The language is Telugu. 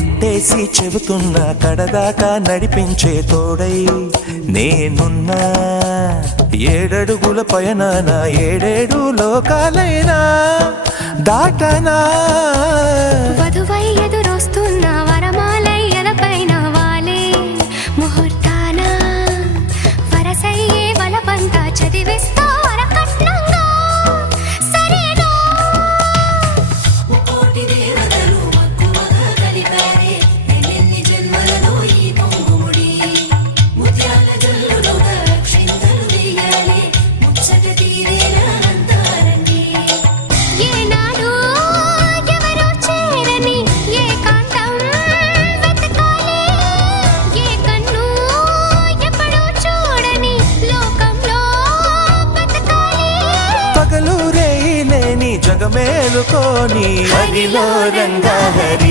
ఒట్టేసి చెబుతున్నా కడదాకా నడిపించే తోడై నేనున్నా. 7 అడుగుల పయనాన 7 లోకాలైనా దాటనా. వధువై ఎదురొస్తున్న వరమాలై ఎలపైన వాలే ముహూర్తాన వరసయ్యే వలపంతా చదివిస్తా వరకట్నంగా. సరేనా? కోటి దేవతలు మక్కువగా కలిపారే ఎన్నెన్ని జన్మలలో ఈ పొంగుముడి. ముత్యాల జల్లులుగా క్షింతలు వేయాలి ముచ్చట తీరేలా అంతారండి. ఏనాడు ఎవరో చేరని ఏకాంతం వెతకాలి. ఏ కన్ను ఎప్పుడూ చూడని లోకంలో బతకాలి. పగలు రేయి లేని జగమేలుకోని హరిలో రంగా హరి.